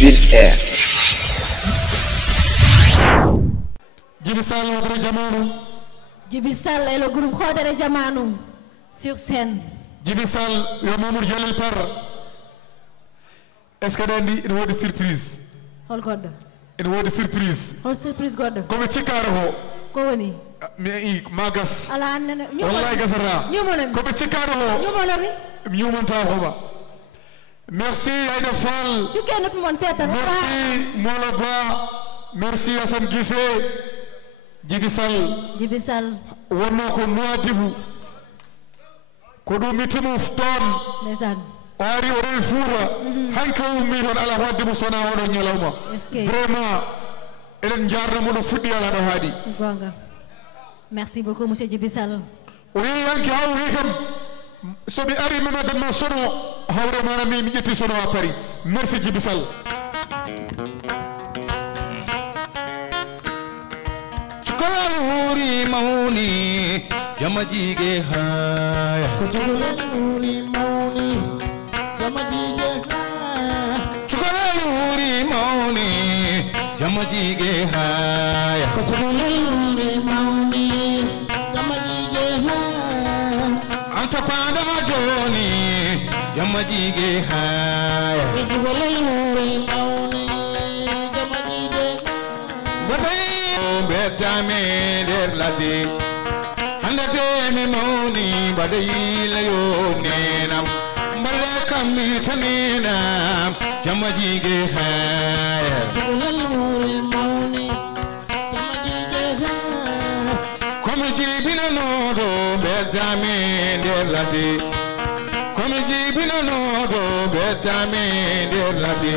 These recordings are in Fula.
Ville Air. Djiby Sall Hodere Jamano. Djiby Sall et le groupe Hodere Jamano sur scène. Djiby Sall yo Mamour Jalil Par. Est-ce que dandi ina wodi surprise? Hol goddo. Ina wodi surprise. Hol surprise goddo. Comme cikaro ho. Ko woni? Mi magas. Ala annene. Wallahi gasara. Ñumonami. Comme cikaro ho. Ñumonami. Ñumanta hoba. Merci Aïda Fall. Merci Mola Ba. Merci Hassan Gissé. Djiby Sall. Djiby Sall. Wonno ko Nouadhibou. Ko ɗum mitimo toon. Ndeysaan. O ari o rewi Fuuta. hanke o ummi toon ala waddimo sona oɗo ñalawma. Vraiment eɗen jarnamo ɗo fuɗɗi ala ɗo haaɗi. Gonga. Merci beaucoup monsieur Djiby Sall. O yehi hanke ha o wi kam soɓe ari memadanma sono hawre mana mi ƴetti sono ha Paris. Merci Djiby Sall. Cukalal huri mauni jama jige haya. Cukalal huri mauni jama jige haya. Cukalal huri mauni jama jige haya. Cukalal huri mauni jama jige haya. Anta pada joni jama jige haya. Cukalal huri mauni jama jige haya. Betame der lati handate mi mauni badai layo nenam malaka mi tanena jamaji ge haya tulal muri mauni jamaji ge haya komi jibina no do betame der lati komi jibina no do betame der lati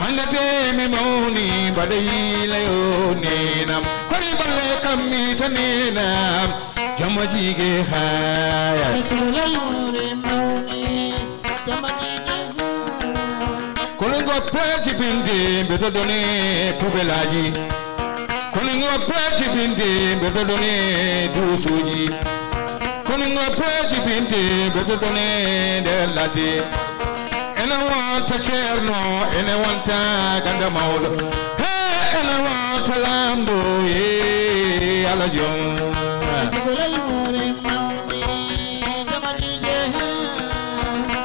handate mi mauni badai layo nenam kori balle kammi tanenam jamaji ge haya tulal muri mauni jamaji ge kolongo peji bindi beto doni pubelaji kolongo peji bindi beto doni dusuji kolongo peji bindi beto doni delati ena wanta cerno ena wanta ganda mawlo ena wanta lambo ye ala jom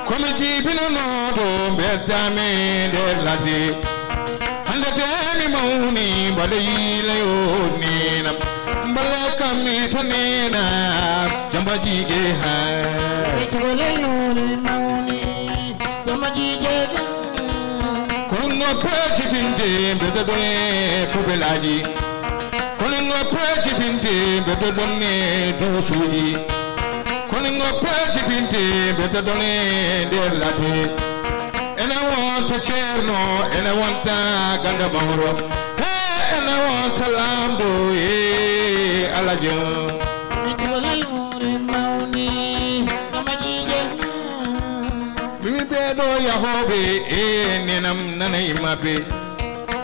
komi jibina noto betame der ladi hande teni mawni badayi layo nina mbala kami tanena jamba jige ha kono peji binde bedo done pubelaji kono peji binde bedo done dusuji kono peji binde bedo done der labe ena wanta cerno ena wanta ganda mahoro ena wanta lamdo e alajo Mimi bedo yahobe nenam nanay mabe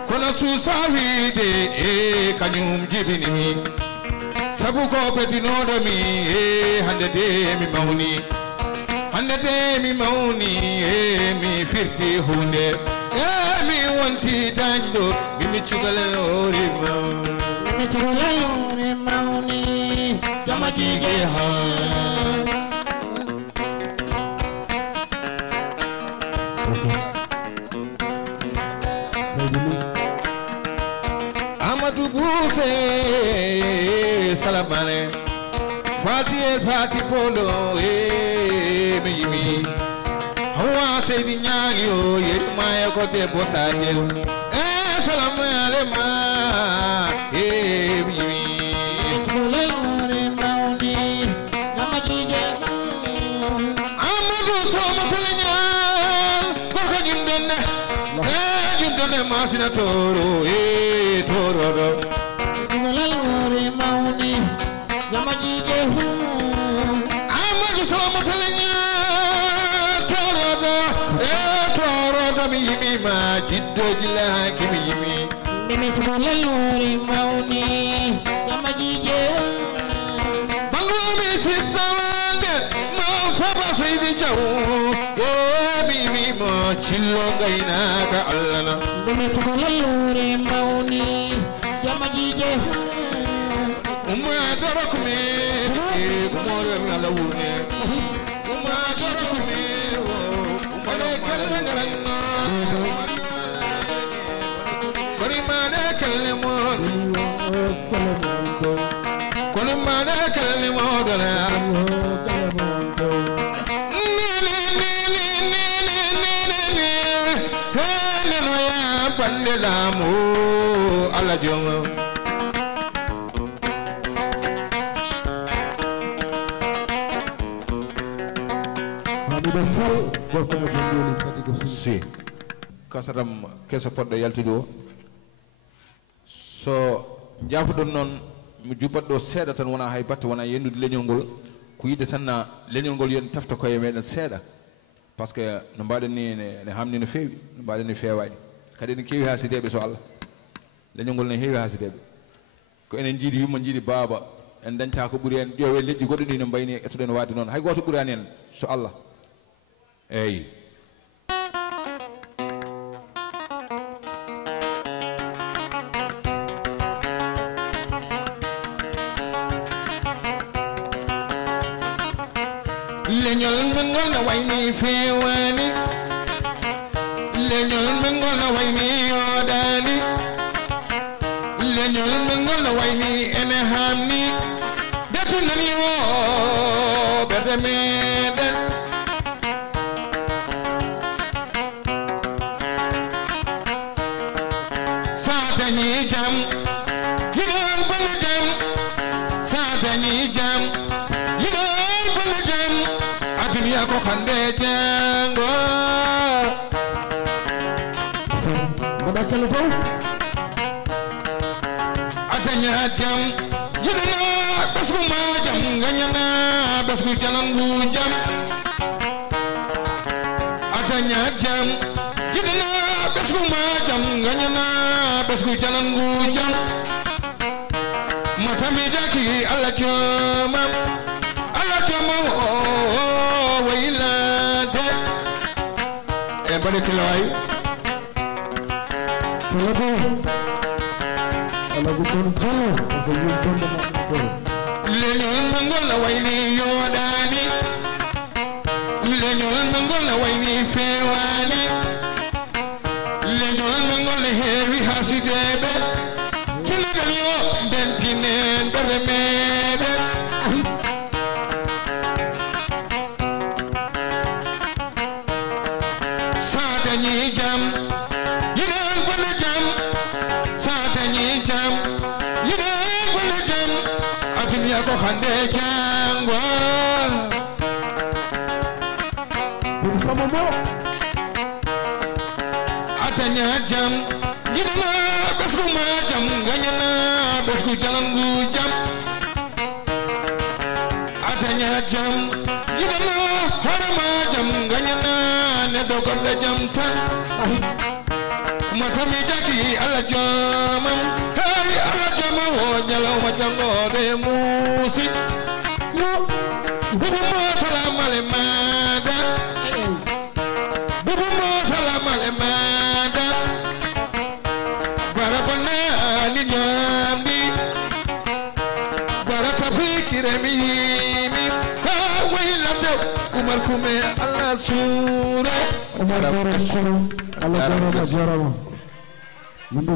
kono susawi de kanyum jibini mi sabu ko petinodo mi hande de mi mauni hande de mi mauni mi firti hunde mi wanti dando mi chugale ori mauni jamaji ge ha Amadou Bousse Salamane Fati Polo Mimi Hawa Seydi Nyagi o Yermaya Kote Bosajel Salamale ma Mimi Amadou Somatanya Gorka Jindene Jindene Masina Toro Toro Amadou Somatanya Toro Mimi ma Jiddo Jila Kimi Mimi Tumalori Mauni Jamajije Bangumi Sisawange Ma Faba Seydi Jaw Mimi ma Chilonga gaynaka allana dumi tukulure mauni jamajije umma dorokme kumore ngalawune umma dorokme umale kala ngaranna bari mane kalmo kono mane kalmo dara Lamu ala jongo Hamida Sall gorko mo dondoli sadi ko si kasaram keso poddo yaltudo so jafudon non mi jubaddo seeda tan wona hay batte wona yendude leñol ngol ko yidde tan na leñol ngol yen tafta koye meden seeda parce que no mbaden ni ne hamni no feewi no mbaden ni feewani kadi ne kewi hasideɓe so Allah leñol ngol ne heewi hasideɓe ko enen jiidi yumma jiidi baaba en dañta ko ɓuuri en ƴeewe leƴƴi goɗɗo ɗi no mbayni ettuɗen waade noon hay goto ɓuurani en so Allah eyyi leñol men ngol no wayni fewani leñol men ngol no wayni yodani leñol men ngol no wayni ene hamni detu nani o berde meden satani jam yinon bonu jam satani jam yinon bonu jam aduniya ko hande jango telefon atanya jam yidna basku ma jam ganyana basku jalan bu jam atanya jam yidna basku ma jam ganyana basku jalan bu jam matami jaki ala jama wailade e bade kilay leñol mangol la wayni yodani leñol mangol la wayni fewani leñol mangol la heewi hasidebe tinagal yo dentinen berde meden satani jam yinon bonu jam satani jam yinon bonu jam adunya ko hande jango sama mo atanya jam yidna basku ma jam ganyana basku jalan gu jam atanya jam yidna harama jam ganyana ne dogon da jam tan matami jaki ala jamam hey ala jamam o nyalaw ma jango de musi yo bubu mo salam alemada bubu mo salam alemada barabana ni nyambi barata fikire mi ha waylado umar kume ala sura Umar Rasul Allah jarama jarama. Mundu